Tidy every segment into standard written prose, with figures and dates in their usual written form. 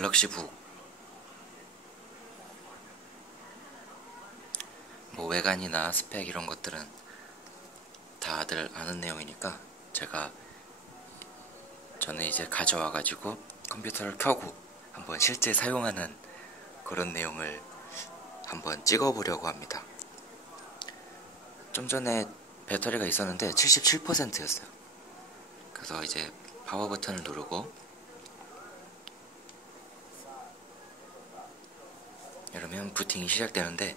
갤럭시북 뭐 외관이나 스펙 이런 것들은 다들 아는 내용이니까 제가 전에 이제 가져와가지고 컴퓨터를 켜고 한번 실제 사용하는 그런 내용을 한번 찍어보려고 합니다. 좀 전에 배터리가 있었는데 77%였어요. 그래서 이제 파워 버튼을 누르고 이러면 부팅이 시작되는데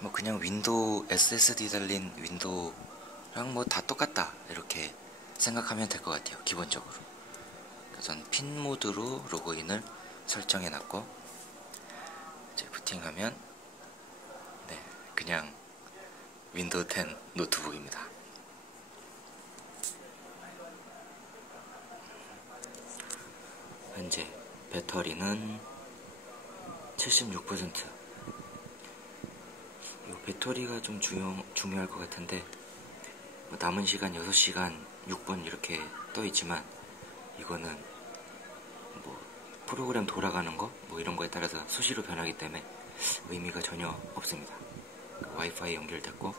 뭐 그냥 윈도우 SSD 달린 윈도우랑 뭐 다 똑같다 이렇게 생각하면 될 것 같아요. 기본적으로. 그래서 저는 핀 모드로 로그인을 설정해 놨고 이제 부팅하면 네, 그냥 윈도우 10 노트북입니다. 현재 배터리는 76%. 이 배터리가 좀 중요할 것 같은데 뭐 남은 시간 6시간 6분 이렇게 떠 있지만 이거는 뭐 프로그램 돌아가는 거 뭐 이런 거에 따라서 수시로 변하기 때문에 의미가 전혀 없습니다. 와이파이 연결됐고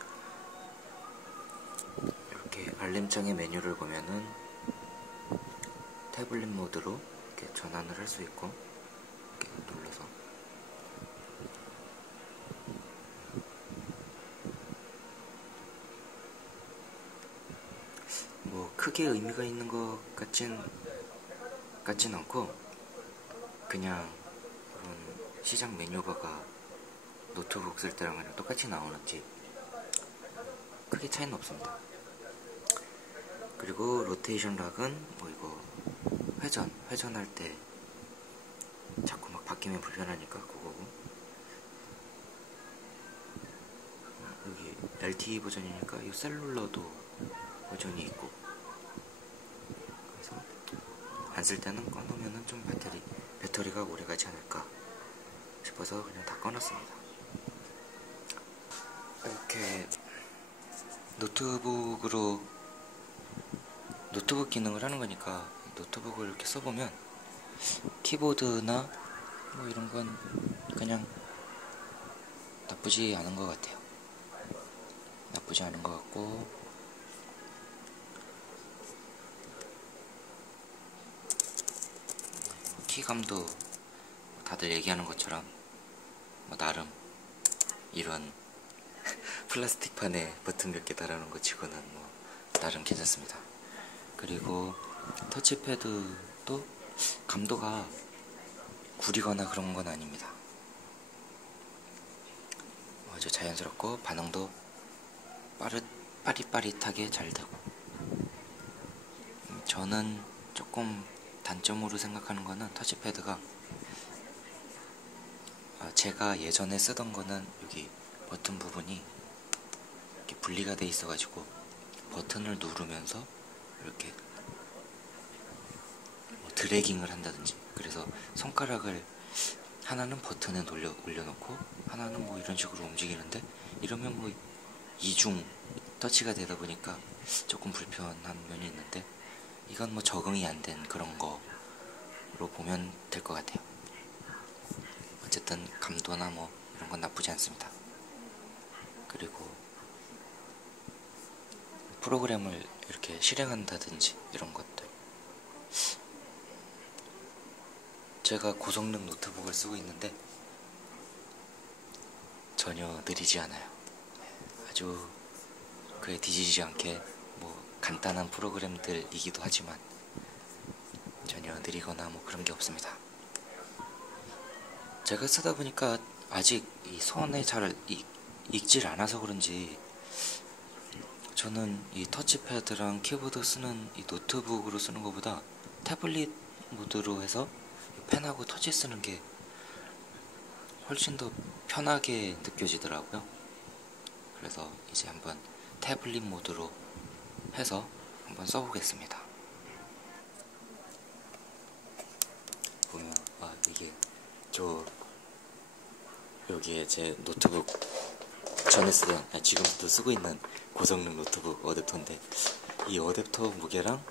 이렇게 알림창의 메뉴를 보면은 태블릿 모드로 이렇게 전환을 할 수 있고 이렇게 눌러서 뭐 크게 의미가 있는 것 같진 않고 그냥 그런 시작 메뉴바가 노트북 쓸 때랑 그냥 똑같이 나오는지 크게 차이는 없습니다. 그리고 로테이션 락은 뭐 이거 회전할 때 자꾸 막 바뀌면 불편하니까 그거고 여기 LTE 버전이니까 이 셀룰러도 버전이 있고 그래서 안 쓸 때는 꺼놓으면 좀 배터리가 오래가지 않을까 싶어서 그냥 다 꺼놨습니다. 이렇게 노트북 기능을 하는 거니까 노트북을 이렇게 써보면 키보드나 뭐 이런 건 그냥 나쁘지 않은 것 같아요. 나쁘지 않은 것 같고 키감도 다들 얘기하는 것처럼 뭐 나름 이런 플라스틱 판에 버튼 몇 개 달아놓은 거 치고는 뭐 나름 괜찮습니다. 그리고 터치패드도 감도가 구리거나 그런 건 아닙니다. 아주 자연스럽고 반응도 빠릿빠릿하게 잘 되고 저는 조금 단점으로 생각하는 거는 터치패드가 제가 예전에 쓰던 거는 여기 버튼 부분이 이렇게 분리가 돼 있어가지고 버튼을 누르면서 이렇게 뭐 드래깅을 한다든지 그래서 손가락을 하나는 버튼에 올려놓고 하나는 뭐 이런 식으로 움직이는데 이러면 뭐 이중 터치가 되다 보니까 조금 불편한 면이 있는데 이건 뭐 적응이 안 된 그런 거로 보면 될 것 같아요. 어쨌든 감도나 뭐 이런 건 나쁘지 않습니다. 그리고 프로그램을 이렇게 실행한다든지 이런 것들 제가 고성능 노트북을 쓰고 있는데 전혀 느리지 않아요. 아주 그에 뒤지지 않게 뭐 간단한 프로그램들이기도 하지만 전혀 느리거나 뭐 그런 게 없습니다. 제가 쓰다 보니까 아직 이 손에 잘 익질 않아서 그런지 저는 이 터치패드랑 키보드 쓰는 이 노트북으로 쓰는 것보다 태블릿 모드로 해서 펜하고 터치 쓰는 게 훨씬 더 편하게 느껴지더라고요. 그래서 이제 한번 태블릿 모드로 해서 한번 써보겠습니다. 보면 이게 여기에 제 노트북 전에 쓰던 지금도 쓰고 있는 고성능 노트북 어댑터인데 이 어댑터 무게랑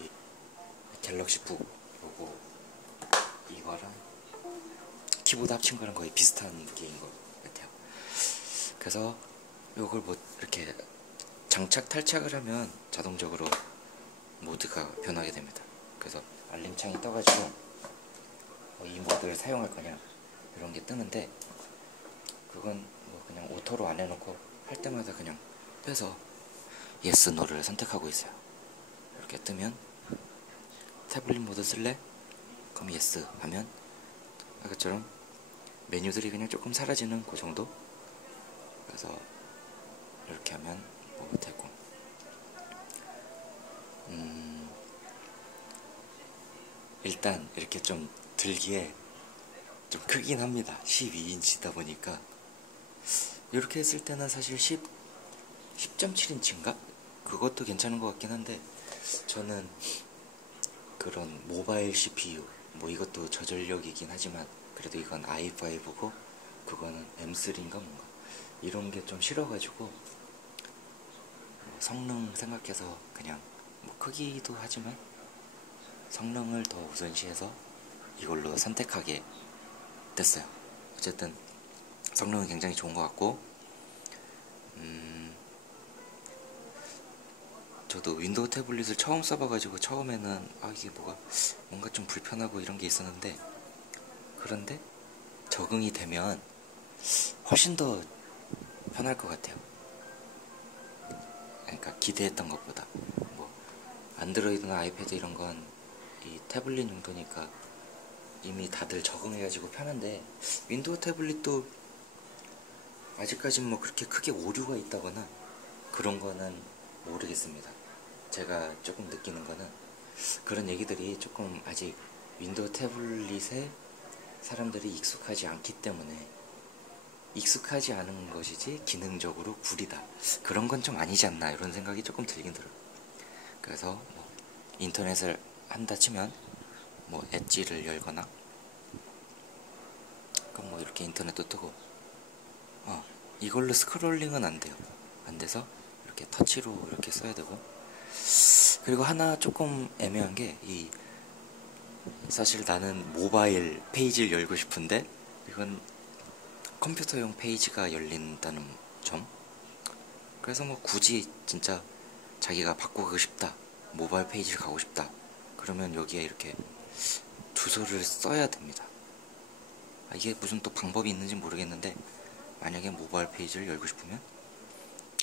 이 갤럭시 북 요거 이거랑 키보드 합친 거랑 거의 비슷한 무게인 것 같아요. 그래서 요걸 뭐 이렇게 장착 탈착을 하면 자동적으로 모드가 변하게 됩니다. 그래서 알림창이 떠가지고 이 모드를 사용할 거냐 이런 게 뜨는데, 그건 뭐 그냥 오토로 안 해놓고 할 때마다 그냥 빼서 예스 노를 선택하고 있어요. 이렇게 뜨면 태블릿 모드 쓸래? 그럼 예스 하면 아까처럼 메뉴들이 그냥 조금 사라지는 그 정도. 그래서 이렇게 하면 뭐 되고, 일단 이렇게 좀 들기에 좀 크긴 합니다. 12인치다 보니까 이렇게 했을 때는 사실 10.7인치인가? 그것도 괜찮은 것 같긴 한데, 저는 그런 모바일 CPU 뭐 이것도 저전력이긴 하지만 그래도 이건 i5고 그거는 M3인가 뭔가 이런 게 좀 싫어가지고 성능 생각해서 그냥 뭐 크기도 하지만 성능을 더 우선시해서 이걸로 선택하게 됐어요. 어쨌든 성능은 굉장히 좋은 것 같고, 저도 윈도우 태블릿을 처음 써봐가지고 처음에는 이게 뭔가 좀 불편하고 이런 게 있었는데, 그런데 적응이 되면 훨씬 더 편할 것 같아요. 그러니까 기대했던 것보다. 뭐 안드로이드나 아이패드 이런 건 이 태블릿 용도니까 이미 다들 적응해가지고 편한데, 윈도우 태블릿도 아직까진 뭐 그렇게 크게 오류가 있다거나 그런 거는 모르겠습니다. 제가 조금 느끼는 거는 그런 얘기들이 조금 아직 윈도우 태블릿에 사람들이 익숙하지 않기 때문에, 익숙하지 않은 것이지 기능적으로 구리다 그런 건 좀 아니지 않나 이런 생각이 조금 들긴 들어요. 그래서 뭐 인터넷을 한다 치면 뭐 엣지를 열거나 그럼 뭐 이렇게 인터넷도 뜨고, 이걸로 스크롤링은 안 돼요. 안 돼서 이렇게 터치로 이렇게 써야 되고, 그리고 하나 조금 애매한 게 사실 나는 모바일 페이지를 열고 싶은데 이건 컴퓨터용 페이지가 열린다는 점. 그래서 뭐 굳이 진짜 자기가 바꾸고 싶다, 모바일 페이지를 가고 싶다 그러면 여기에 이렇게 주소를 써야 됩니다. 이게 무슨 또 방법이 있는지 모르겠는데, 만약에 모바일 페이지를 열고 싶으면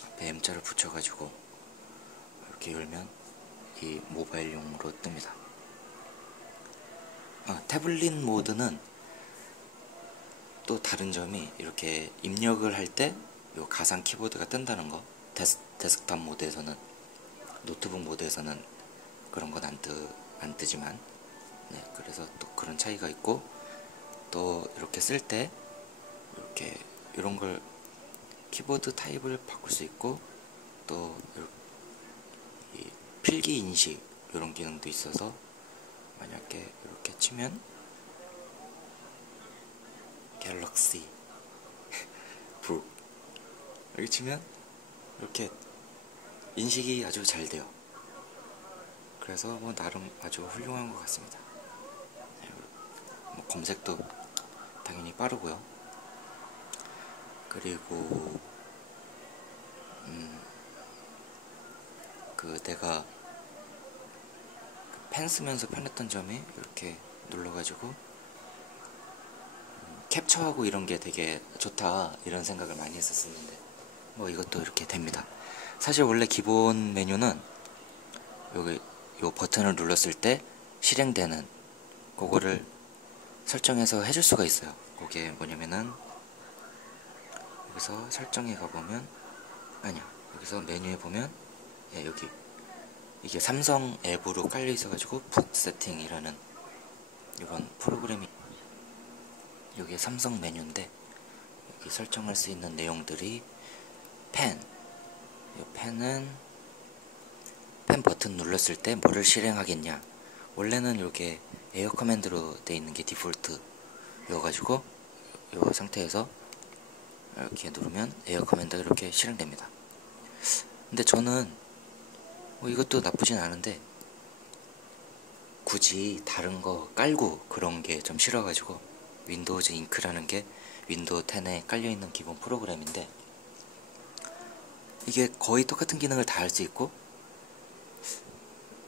앞에 M자를 붙여가지고 이렇게 열면 이 모바일용으로 뜹니다. 태블릿 모드는 또 다른 점이 이렇게 입력을 할 때 요 가상 키보드가 뜬다는 거. 데스크탑 모드에서는, 노트북 모드에서는 그런 건 안 뜨지만, 네, 그래서 또 그런 차이가 있고, 또 이렇게 쓸 때 이렇게 이런 걸 키보드 타입을 바꿀 수 있고, 또 이 필기 인식 이런 기능도 있어서 만약에 이렇게 치면 갤럭시 북 이렇게 치면 이렇게 인식이 아주 잘 돼요. 그래서 뭐 나름 아주 훌륭한 것 같습니다. 뭐 검색도 당연히 빠르고요. 그리고 내가 펜 쓰면서 편했던 점이 이렇게 눌러가지고 캡처하고 이런 게 되게 좋다 이런 생각을 많이 했었는데, 뭐 이것도 이렇게 됩니다. 사실 원래 기본 메뉴는 여기 요 버튼을 눌렀을 때 실행되는 그거를 설정해서 해줄 수가 있어요. 그게 뭐냐면은 여기서 설정에 가보면, 여기서 메뉴에 보면, 여기 이게 삼성 앱으로 깔려 있어가지고 북 세팅이라는 이런 프로그램이, 여기 삼성 메뉴인데 여기 설정할 수 있는 내용들이 이 펜은 펜 버튼 눌렀을 때 뭐를 실행하겠냐. 원래는 이게 에어 커맨드로 되어 있는 게 디폴트여가지고 이 상태에서 이렇게 누르면 에어 커맨드가 이렇게 실행됩니다. 근데 저는 뭐 이것도 나쁘진 않은데, 굳이 다른 거 깔고 그런 게 좀 싫어가지고 윈도우즈 잉크라는 게 윈도우 10에 깔려있는 기본 프로그램인데 이게 거의 똑같은 기능을 다 할 수 있고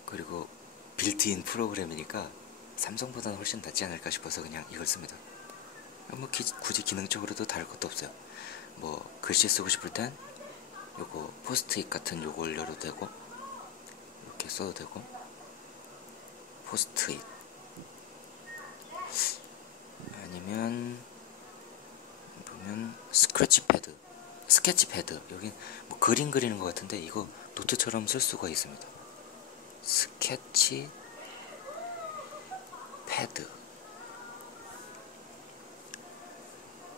그리고 빌트인 프로그램이니까 삼성보다는 훨씬 낫지 않을까 싶어서 그냥 이걸 씁니다. 뭐 굳이 기능적으로도 다를 것도 없어요. 뭐 글씨 쓰고 싶을 땐 요거 포스트잇 같은 요거 올려도 되고 이렇게 써도 되고 포스트잇 아니면 보면 스케치패드 여긴 뭐 그림 그리는 것 같은데 이거 노트처럼 쓸 수가 있습니다. 스케치패드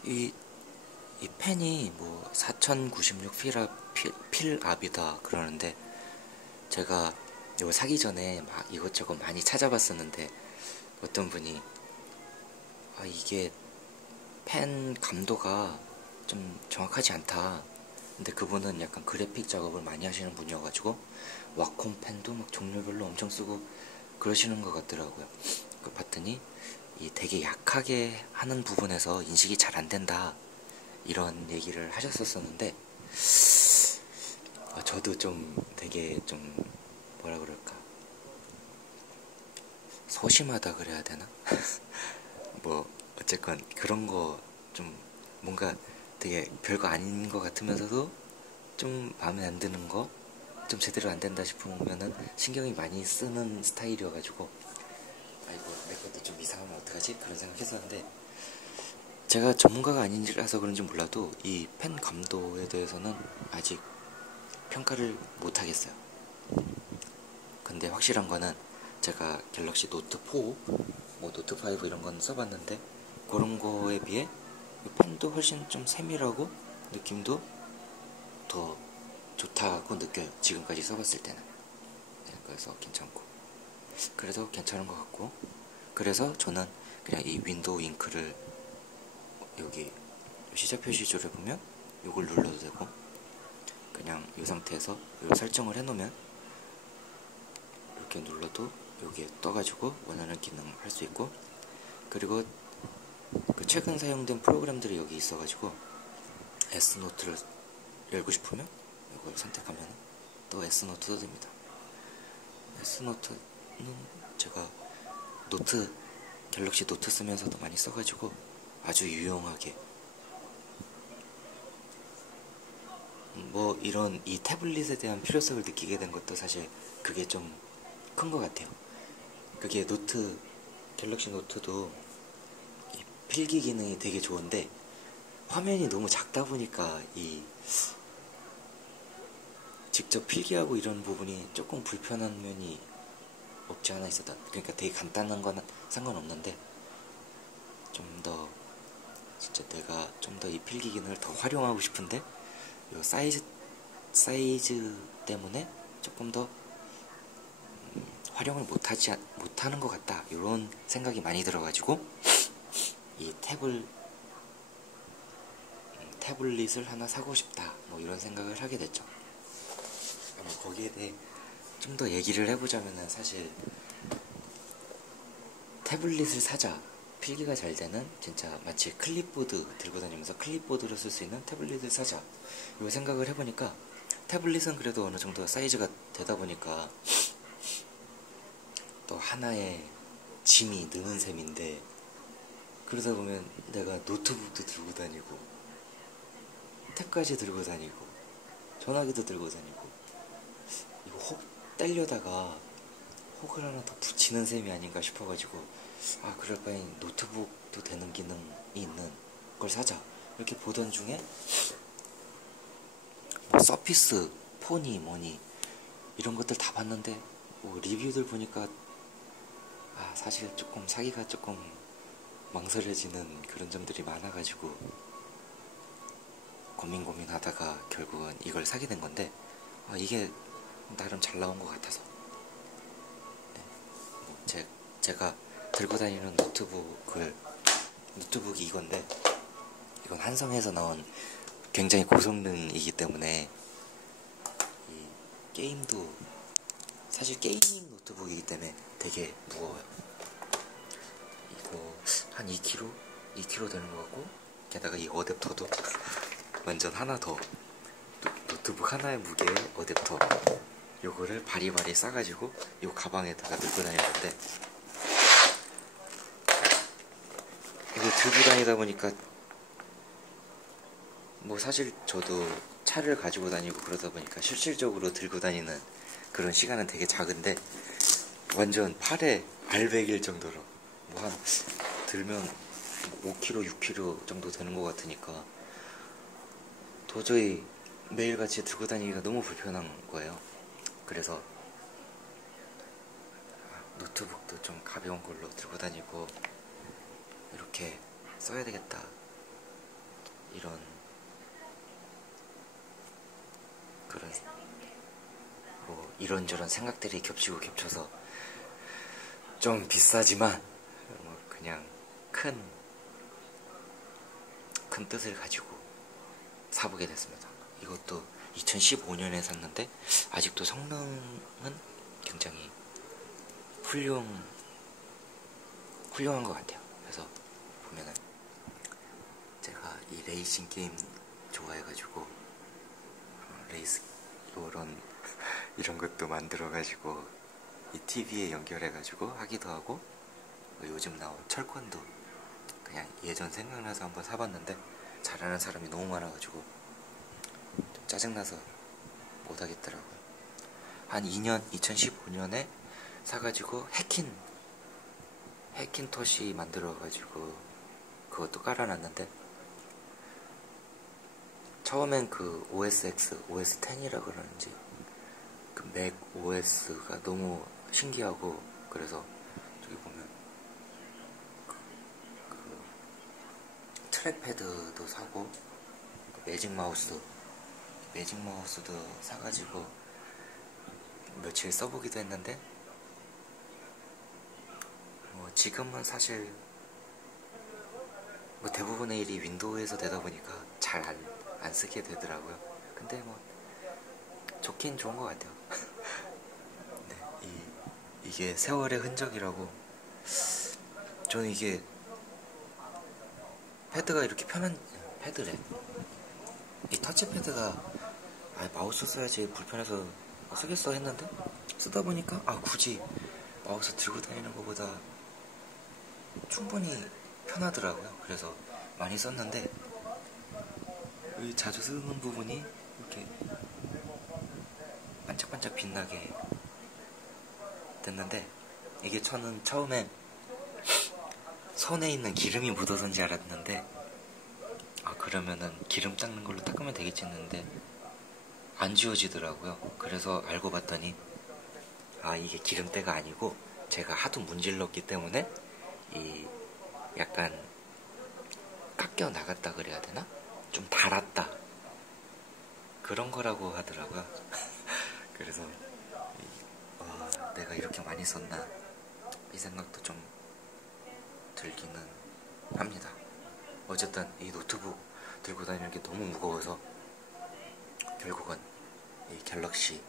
이 펜이 뭐 4096 필압이다 그러는데 제가 이거 사기 전에 막 이것저것 많이 찾아봤었는데 어떤 분이 이게 펜 감도가 좀 정확하지 않다. 근데 그분은 약간 그래픽 작업을 많이 하시는 분이어가지고 와콤 펜도 막 종류별로 엄청 쓰고 그러시는 것 같더라고요. 봤더니 이 되게 약하게 하는 부분에서 인식이 잘 안 된다 이런 얘기를 하셨었는데 저도 좀 되게 좀 뭐라 그럴까 소심하다 그래야 되나? 뭐 어쨌건 그런 거 좀 뭔가 되게 별거 아닌 것 같으면서도 좀 마음에 안 드는 거 좀 제대로 안 된다 싶으면은 신경이 많이 쓰는 스타일이어가지고 아이고 내 것도 좀 이상하면 어떡하지? 그런 생각 했었는데 제가 전문가가 아니라서 그런지 몰라도 이 펜 감도에 대해서는 아직 평가를 못하겠어요. 근데 확실한 거는 제가 갤럭시 노트 4, 뭐 노트 5 이런 건 써봤는데 그런 거에 비해 이 펜도 훨씬 좀 세밀하고 느낌도 더 좋다고 느껴요. 지금까지 써봤을 때는. 네, 그래서 괜찮고 그래서 괜찮은 것 같고 그래서 저는 그냥 이 윈도우 잉크를 여기 시작 표시줄에 보면 이걸 눌러도 되고 그냥 이 상태에서 이걸 설정을 해놓으면 이렇게 눌러도 여기에 떠가지고 원하는 기능을 할 수 있고 그리고 그 최근 사용된 프로그램들이 여기 있어가지고 S노트를 열고 싶으면 이걸 선택하면 또 S노트도 됩니다. S노트는 제가 갤럭시 노트 쓰면서도 많이 써가지고 아주 유용하게 뭐 이런 이 태블릿에 대한 필요성을 느끼게 된 것도 사실 그게 좀 큰 것 같아요. 그게 갤럭시 노트도 이 필기 기능이 되게 좋은데 화면이 너무 작다 보니까 이 직접 필기하고 이런 부분이 조금 불편한 면이 없지 않아 있었다. 그러니까 되게 간단한 건 상관없는데 좀 더 진짜 내가 좀 더 이 필기 기능을 더 활용하고 싶은데 이 사이즈 때문에 조금 더 활용을 못하는 것 같다 이런 생각이 많이 들어가지고 이 태블릿을 하나 사고 싶다 뭐 이런 생각을 하게 됐죠. 거기에 대해 좀 더 얘기를 해보자면은 사실 태블릿을 사자 필기가 잘 되는 진짜 마치 클립보드 들고 다니면서 클립보드로 쓸 수 있는 태블릿을 사자 이 생각을 해보니까 태블릿은 그래도 어느 정도 사이즈가 되다 보니까 또 하나의 짐이 느는 셈인데 그러다 보면 내가 노트북도 들고 다니고 탭까지 들고 다니고 전화기도 들고 다니고 이거 혹 떼려다가 혹을 하나 더 붙이는 셈이 아닌가 싶어가지고 그럴 바엔 노트북도 되는 기능이 있는 걸 사자 이렇게 보던 중에 뭐 서피스 폰이 뭐니 이런 것들 다 봤는데 뭐 리뷰들 보니까 사실 조금 사기가 조금 망설여지는 그런 점들이 많아가지고 고민하다가 결국은 이걸 사게 된 건데 이게 나름 잘 나온 것 같아서 네. 제가 들고 다니는 노트북이 이건데 이건 한성에서 나온 굉장히 고성능이기 때문에 이 게임도 사실 게이밍 노트북이기 때문에 되게 무거워요. 이거 한 2kg? 2kg 되는 것 같고, 게다가 이 어댑터도 완전 하나 더, 노트북 하나의 무게의 어댑터, 요거를 바리바리 싸가지고 요 가방에다가 들고 다녔는데, 이거 들고 다니다 보니까 뭐 사실 저도 차를 가지고 다니고 그러다 보니까 실질적으로 들고 다니는 그런 시간은 되게 작은데, 완전 팔에 알배길 정도로 뭐 한 들면 5kg, 6kg 정도 되는 것 같으니까 도저히 매일같이 들고 다니기가 너무 불편한 거예요. 그래서 노트북도 좀 가벼운 걸로 들고 다니고 이렇게 써야 되겠다, 이런 그런 뭐 이런저런 생각들이 겹치고 겹쳐서 좀 비싸지만 뭐 그냥 큰 뜻을 가지고 사보게 됐습니다. 이것도 2015년에 샀는데 아직도 성능은 굉장히 훌륭한 것 같아요. 그래서 보면은 제가 이 레이싱 게임 좋아해가지고 레이스 이런 것도 만들어가지고 이 TV에 연결해가지고 하기도 하고, 요즘 나온 철권도 그냥 예전 생각나서 한번 사봤는데 잘하는 사람이 너무 많아가지고 좀 짜증나서 못하겠더라고요. 한 2015년에 사가지고 해킨토시 만들어가지고 그것도 깔아놨는데, 처음엔 그 OS X이라 그러는지 그 맥 OS가 너무 신기하고, 그래서 저기 보면 그 트랙패드도 사고 매직 마우스도 사가지고 며칠 써보기도 했는데, 뭐 지금은 사실 뭐 대부분의 일이 윈도우에서 되다 보니까 잘 안 쓰게 되더라고요. 근데 뭐 좋긴 좋은 것 같아요. 네, 이게 세월의 흔적이라고. 저는 이게 패드가 이렇게 편한 패드래. 이 터치패드가 마우스 써야지 불편해서 쓰겠어 했는데, 쓰다 보니까 굳이 마우스 들고 다니는 것보다 충분히 편하더라고요. 그래서 많이 썼는데, 자주 쓰는 부분이 이렇게 반짝반짝 빛나게 됐는데, 이게 저는 처음에 손에 있는 기름이 묻어서인지 알았는데, 그러면은 기름 닦는 걸로 닦으면 되겠지 했는데 안 지워지더라고요. 그래서 알고 봤더니 이게 기름때가 아니고 제가 하도 문질렀기 때문에 이 약간 깎여 나갔다 그래야 되나? 좀 닳았다, 그런 거라고 하더라고요. 그래서 내가 이렇게 많이 썼나, 이 생각도 좀 들기는 합니다. 어쨌든 이 노트북 들고 다니는 게 너무 무거워서 결국은 이 갤럭시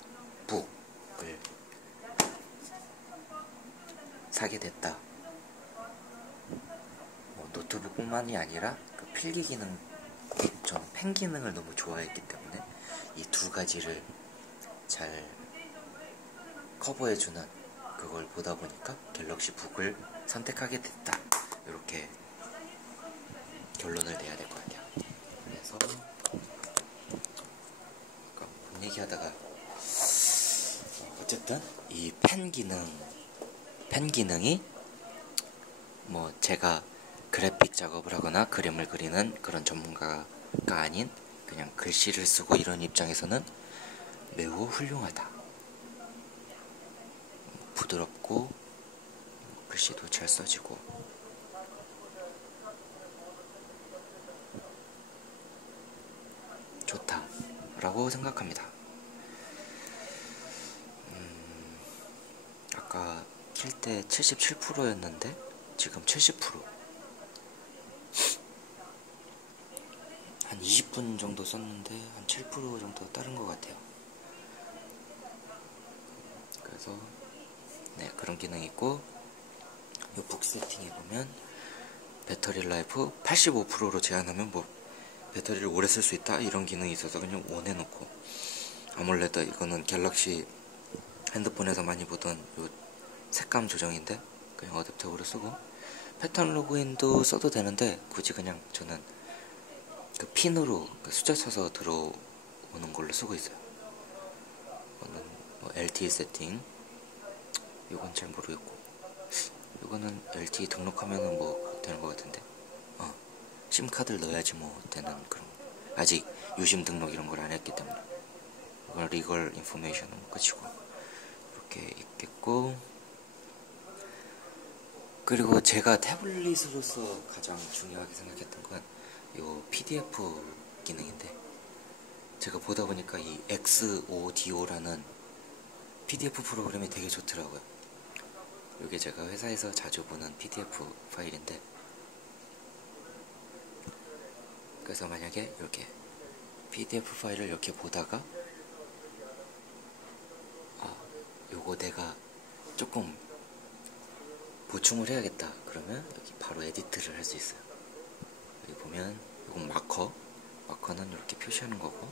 북을 사게 됐다. 노트북뿐만이 아니라 그 필기 기능, 저는 펜 기능을 너무 좋아했기 때문에 이 두 가지를 잘 커버해주는 그걸 보다 보니까 갤럭시 북을 선택하게 됐다. 이렇게 결론을 내야 될 것 같아요. 그래서 본 얘기하다가 어쨌든 이 펜 기능이 뭐 제가 그래픽 작업을 하거나 그림을 그리는 그런 전문가가 아닌 그냥 글씨를 쓰고 이런 입장에서는 매우 훌륭하다. 부드럽고 글씨도 잘 써지고 좋다 라고 생각합니다. 아까 킬 때 77%였는데 지금 70%, 한 20분 정도 썼는데 한 7% 정도 따른 것 같아요. 그래서 네, 그런 기능이 있고, 이 북 세팅에 보면 배터리 라이프 85%로 제한하면 뭐 배터리를 오래 쓸 수 있다 이런 기능이 있어서 그냥 온 해놓고, 아몰레드 이거는 갤럭시 핸드폰에서 많이 보던 요 색감 조정인데 그냥 어댑터브로 쓰고, 패턴 로그인도 써도 되는데 굳이 그냥 저는 그 핀으로 그 숫자 쳐서 들어오는 걸로 쓰고 있어요. 이거는 뭐 LTE 세팅, 이건 잘 모르겠고, 이거는 LTE 등록하면은 뭐 되는 것 같은데, 심카드를 넣어야지 뭐 되는 그런, 아직 유심 등록 이런 걸 안 했기 때문에. 이건 리걸 인포메이션은 끝이고, 이렇게 있겠고, 그리고 제가 태블릿으로서 가장 중요하게 생각했던 건 이 PDF 기능인데, 제가 보다 보니까 이 XODO라는 PDF 프로그램이 되게 좋더라고요. 이게 제가 회사에서 자주 보는 PDF 파일인데, 그래서 만약에 이렇게 PDF 파일을 이렇게 보다가 요거 내가 조금 보충을 해야겠다 그러면 여기 바로 에디트를 할 수 있어요. 여기 보면 이건 마커는 이렇게 표시하는 거고,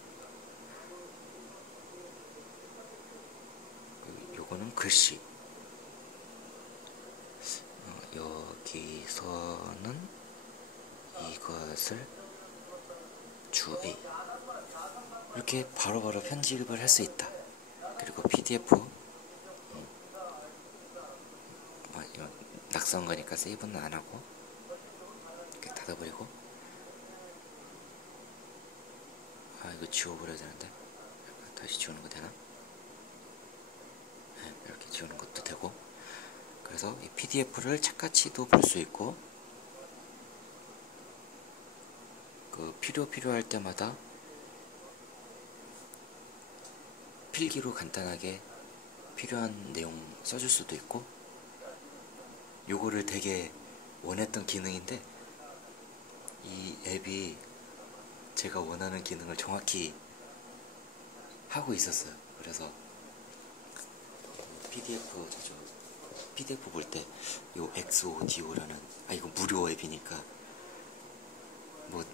요거는 글씨, 여기서는 이것을 주의, 이렇게 바로바로 편집을 할 수 있다. 그리고 PDF 이건 낙서한 거니까 세이브는 안 하고 이렇게 닫아버리고, 이거 지워버려야 되는데 다시 지우는 거 되나? 네, 이렇게 지우는 것도 되고, 그래서 이 PDF를 책같이도 볼 수 있고, 그 필요할 때마다 필기로 간단하게 필요한 내용 써줄 수도 있고, 요거를 되게 원했던 기능인데 이 앱이 제가 원하는 기능을 정확히 하고 있었어요. 그래서 PDF 볼 때 요 XODO라는, 이거 무료 앱이니까 뭐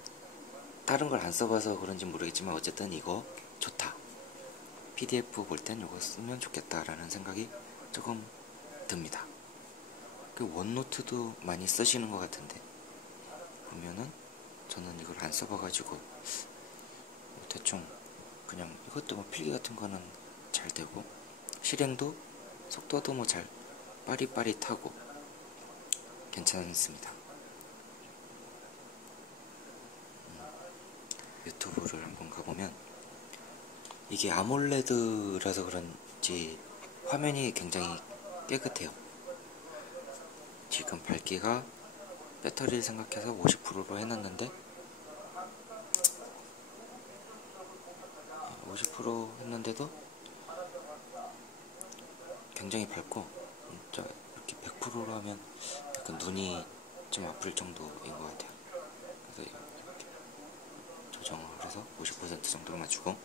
다른 걸 안 써봐서 그런지 모르겠지만 어쨌든 이거 좋다, PDF 볼 땐 이거 쓰면 좋겠다라는 생각이 조금 듭니다. 그 원노트도 많이 쓰시는 것 같은데 보면은 저는 이걸 안 써봐가지고 대충 그냥, 이것도 뭐 필기 같은 거는 잘 되고 실행도 속도도 뭐 잘 빠릿빠릿하고 괜찮습니다. 유튜브를 한번 가보면 이게 아몰레드라서 그런지 화면이 굉장히 깨끗해요. 지금 밝기가 배터리를 생각해서 50%로 해놨는데 50% 했는데도 굉장히 밝고, 진짜 이렇게 100%로 하면 약간 눈이 좀 아플 정도인 것 같아요. 그래서 이렇게 조정을 해서 50% 정도로 맞추고,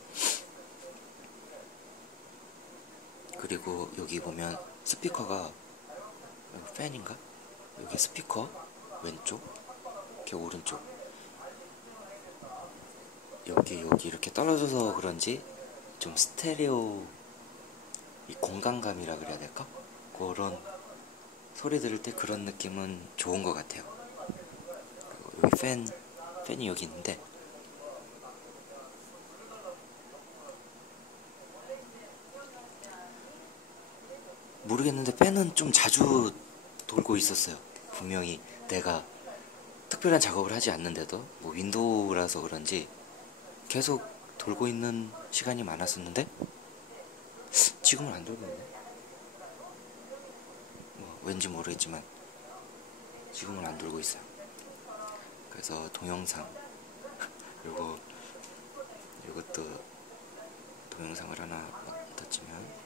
그리고 여기 보면 스피커가, 팬인가? 여기 스피커 왼쪽, 이렇게 오른쪽, 여기 이렇게 떨어져서 그런지 좀 스테레오, 이 공간감이라 그래야 될까? 그런 소리 들을 때 그런 느낌은 좋은 것 같아요. 그리고 여기 팬이 여기 있는데 모르겠는데 팬은 좀 자주 돌고 있었어요. 분명히 내가 특별한 작업을 하지 않는데도 뭐 윈도우라서 그런지 계속 돌고 있는 시간이 많았었는데 지금은 안 돌고 있네. 왠지 모르겠지만 지금은 안 돌고 있어요. 그래서 동영상 요것도 동영상을 하나 던지면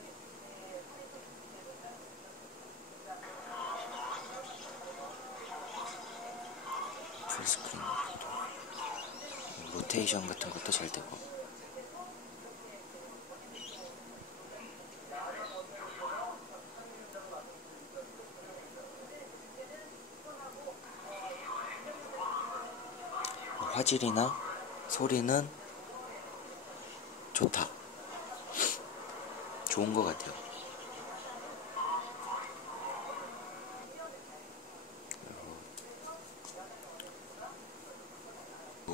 풀스크린, 로테이션 같은 것도 잘 되고, 화질이나 소리는 좋다. 좋은 것 같아요.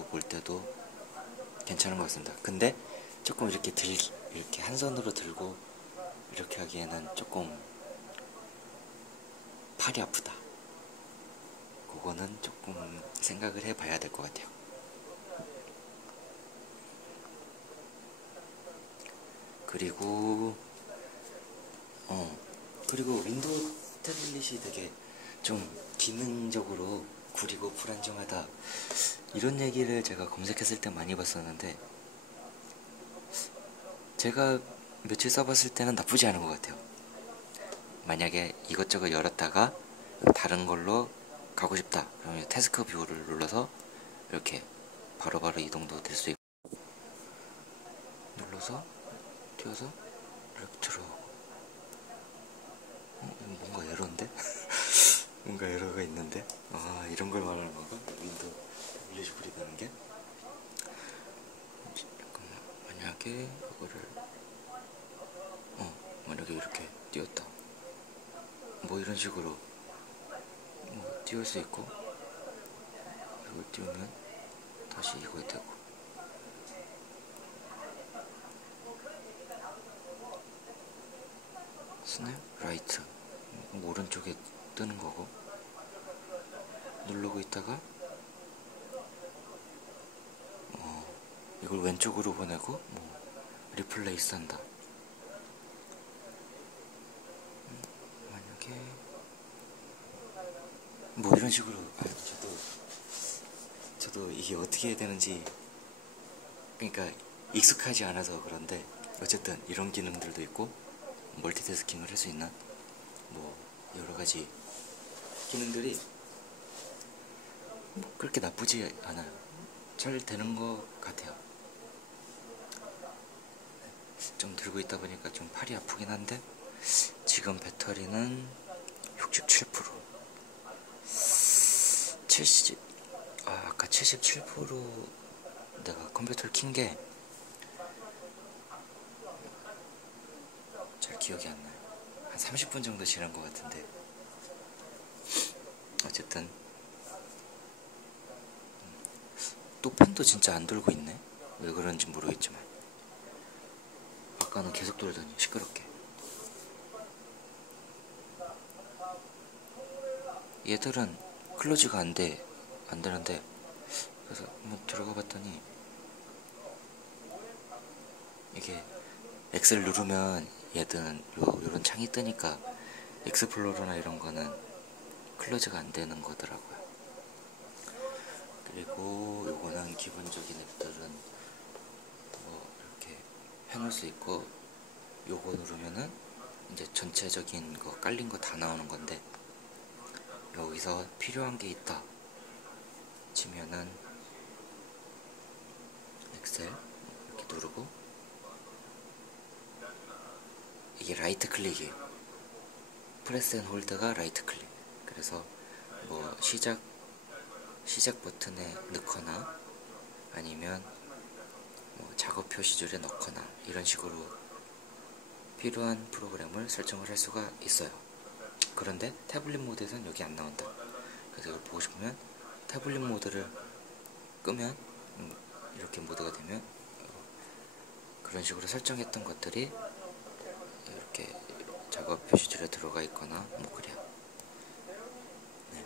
볼 때도 괜찮은 것 같습니다. 근데 조금 이렇게 이렇게 한 손으로 들고 이렇게 하기에는 조금 팔이 아프다. 그거는 조금 생각을 해봐야 될 것 같아요. 그리고 윈도우 태블릿이 되게 좀 기능적으로 구리고 불안정하다, 이런 얘기를 제가 검색했을 때 많이 봤었는데, 제가 며칠 써봤을 때는 나쁘지 않은 것 같아요. 만약에 이것저것 열었다가 다른 걸로 가고 싶다 그러면 태스크 뷰를 눌러서 이렇게 바로바로 이동도 될 수 있고, 눌러서 띄워서 이렇게 들어오고. 뭔가 에러인데? 뭔가 에러가 있는데? 아, 이런 걸 말하는 건가? 윈도우 태블릿이 구리다는 게? 잠깐만, 만약에 이거를 만약에 이렇게 띄웠다, 뭐 이런 식으로 뭐 띄울 수 있고, 이걸 띄우면 다시 이거 되고, 스냅 라이트 오른쪽에 뜨는 거고, 누르고 있다가 이걸 왼쪽으로 보내고 뭐 리플레이스 한다. 만약에 뭐 이런 식으로, 저도 이게 어떻게 해야 되는지, 그러니까 익숙하지 않아서 그런데 어쨌든 이런 기능들도 있고, 멀티태스킹을 할 수 있는 뭐 여러 가지 기능들이 뭐 그렇게 나쁘지 않아요. 잘 되는 것 같아요. 좀 들고 있다 보니까 좀 팔이 아프긴 한데, 지금 배터리는 67%, 아까 77% 내가 컴퓨터를 킨 게 잘 기억이 안 나요. 한 30분 정도 지난 것 같은데, 어쨌든 또 팬도 진짜 안 돌고 있네. 왜 그런지 모르겠지만 아까는 계속 돌더니 시끄럽게. 얘들은 클로즈가 안 되는데, 그래서 한번 들어가 봤더니 이게 X를 누르면 얘들은 요런 창이 뜨니까 익스플로러나 이런 거는 클로즈가 안 되는 거더라고요. 그리고 요거는 기본적인 앱들은 뭐 이렇게 해놓을 수 있고, 요거 누르면은 이제 전체적인 거 깔린 거 다 나오는 건데, 여기서 필요한 게 있다 치면은 엑셀 이렇게 누르고, 이게 라이트 클릭이에요. 프레스 앤 홀드가 라이트 클릭. 그래서 뭐 시작 버튼에 넣거나 아니면 뭐 작업 표시줄에 넣거나 이런 식으로 필요한 프로그램을 설정을 할 수가 있어요. 그런데 태블릿 모드에서는 여기 안 나온다. 그래서 이걸 보고 싶으면 태블릿 모드를 끄면 이렇게 모드가 되면 그런 식으로 설정했던 것들이 이렇게 작업 표시줄에 들어가 있거나 뭐 그래요. 네.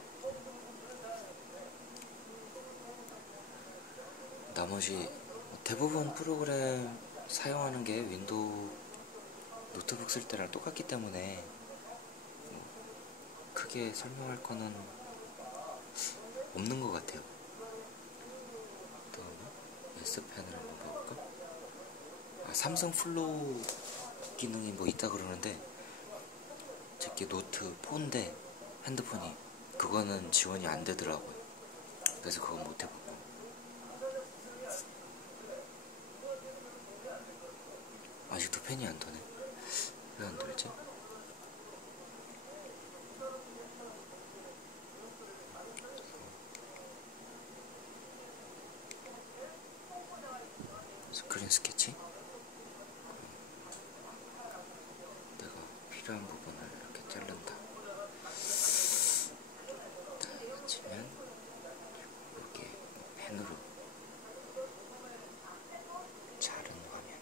나머지 대부분 프로그램 사용하는 게 윈도우 노트북 쓸 때랑 똑같기 때문에 크게 설명할 거는 없는 것 같아요. 다음에 S펜을 한번 봐볼까? 삼성 플로우 기능이 뭐 있다 그러는데, 제게 노트 4인데 핸드폰이 그거는 지원이 안 되더라고요. 그래서 그건 못 해봤고, 아직도 펜이 안 도네. 왜 안 돌지? 스크린 스케치. 내가 필요한 부분을 이렇게 자른다. 이거 치면 이렇게 펜으로 자른 화면.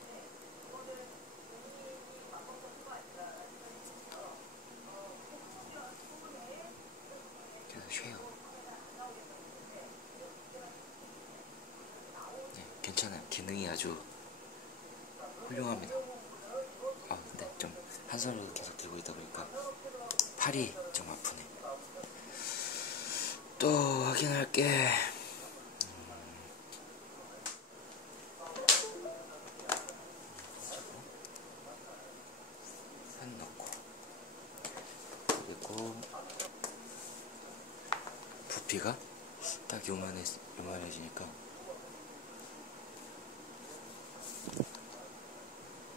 그래서 쉬어요. 네, 괜찮아요. 기능이 아주 훌륭합니다. 근데 좀 한 손으로 계속 들고 있다 보니까 팔이 좀 아프네. 또 확인할게. 펜 넣고, 그리고 부피가 딱 요만해지니까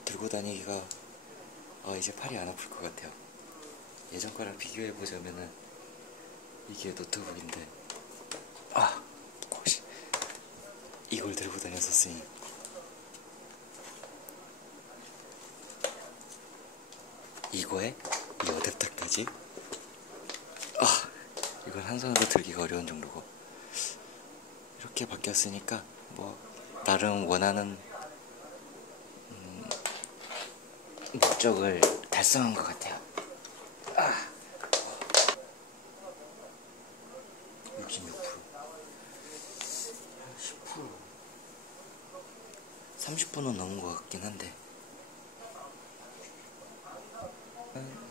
들고 다니기가 이제 팔이 안 아플 것 같아요. 예전 거랑 비교해 보자면은 이게 노트북인데 혹시 이걸 들고 다녔었으니 이거에 이 어댑터까지 이건 한 손으로 들기가 어려운 정도고, 이렇게 바뀌었으니까 뭐 나름 원하는 목적을 달성한 것 같아요. 66%, 10%, 30%는 넘은 것 같긴 한데,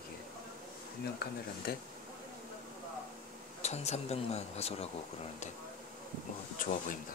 이게 후면 카메라인데 1300만 화소라고 그러는데 뭐 좋아 보입니다.